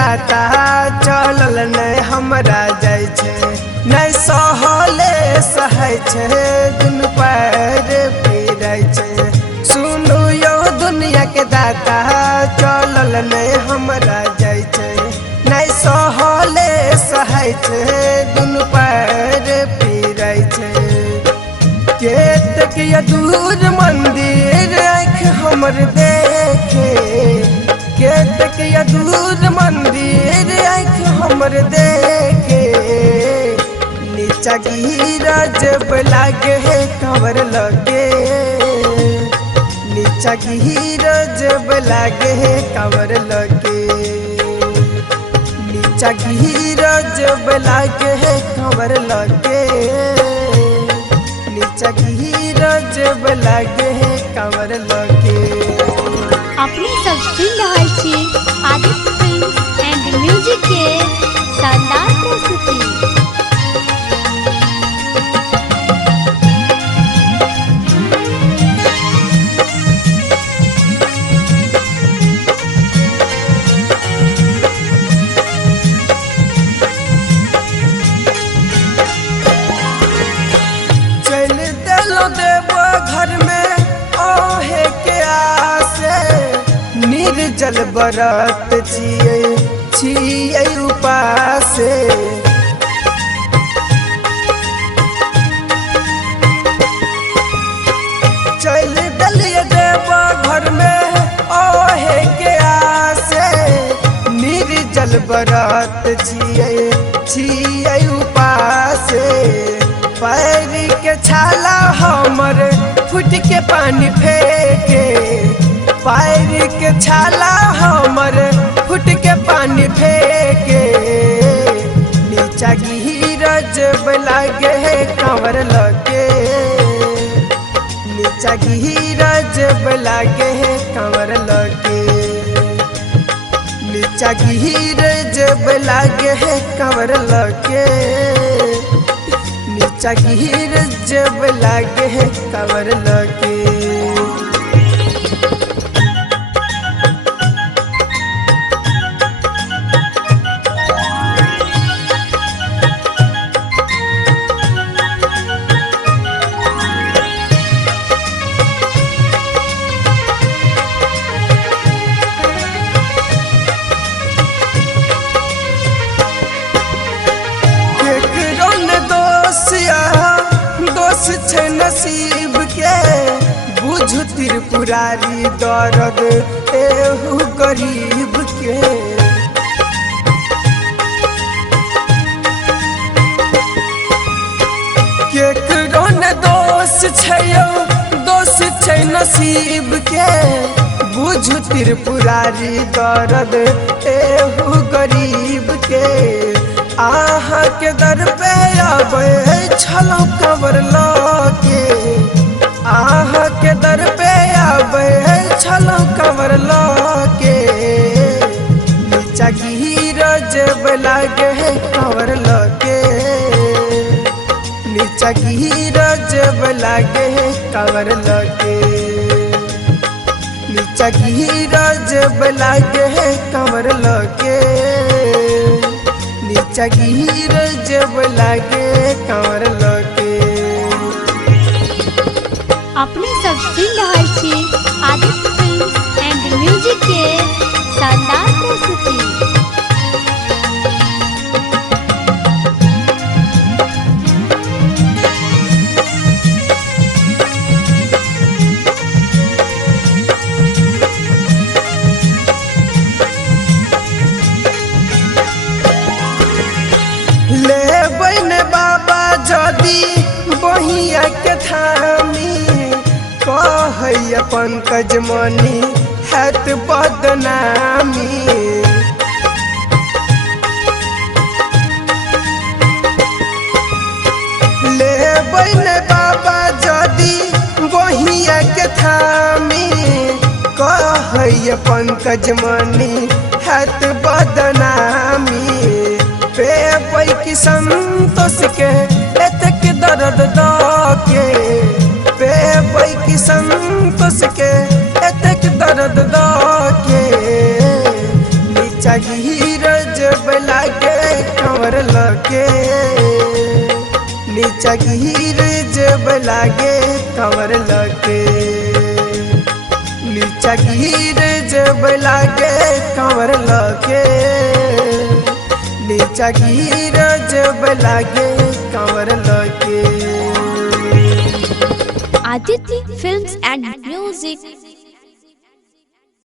दाता चलल नहीं हमरा जाय छे नहीं सहले सहै छे दुन पैर फिरै छे। सुनु यो दुनिया के दाता चलल नहीं हमरा जाय छे नहीं सहले सहै छे दुन पैर फिरै छे। केतक दूर मंदिर आँख हमर देखे केतक दूर मंदिर आँख हमर देखे नीचा गिरा जब लागे कंवर लगे नीचा गिरा जब लागे कंवर लगे नीचा गिरा जब लागे कंवर लगे नीचा गिरा जब लागे कंवर लगे। अपने सब सुन रहा छी आदित्य फिल्म एंड म्यूजिक के शानदार प्रस्तुति। चल दिलो देव घर में ओहे के आसे निर्जल बरत छियै उपासे। चल दिलिए देव घर में ओहे के आसे निर्जल बरत छियै उपासे। पैर के छाला हमर फुट के पानी फेंके पैर के छाला हमर फुट के पानी फेंके नीचा गिरा जब लागे कंवर लगे नीचा गिरा जब लागे कंवर लगे नीचा गिरा जब लागे कंवर लगे नीचा गिर जब लागे कंवर लगे। दोष छे नसीब के बुझ त्रिपुरारी दर्द एहू गरीब के। केकरो ने दोष छे नसीब के बुझ त्रिपुरारी दर्द एहू गरीब के। आहा के दर पे आवे छलो कंवर लगे आहा के दर पे आवे छलो कंवर लगे नीचा गिरा जब लागे कंवर लगे नीचा गिरा जब लागे कंवर लगे नीचा गिरा जब लागे कंवर लगे नीचा गिरा जब लागे कंवर लगे। अपने सब सुन रहा छी आदित्य फिल्म एंड म्यूजिक के शानदार प्रस्तुति। ले बन बाबा जदी बहिया के थामी कहैया पंकज मनी हैत बदनामी। ले बन बाबा जदी बहिया के थामी कहैया पंकज मनी हैत बदनामी। पे की संतोष के एतक दर्द दे पे की संतोष के एतक दर्द दे नीचा गिर नीचा गिर जब लागे कमर लगे, नीचा गिर जब लागे कमर लगे, नीचा गिर जब लागे कमर लगे। Aditi Films and Music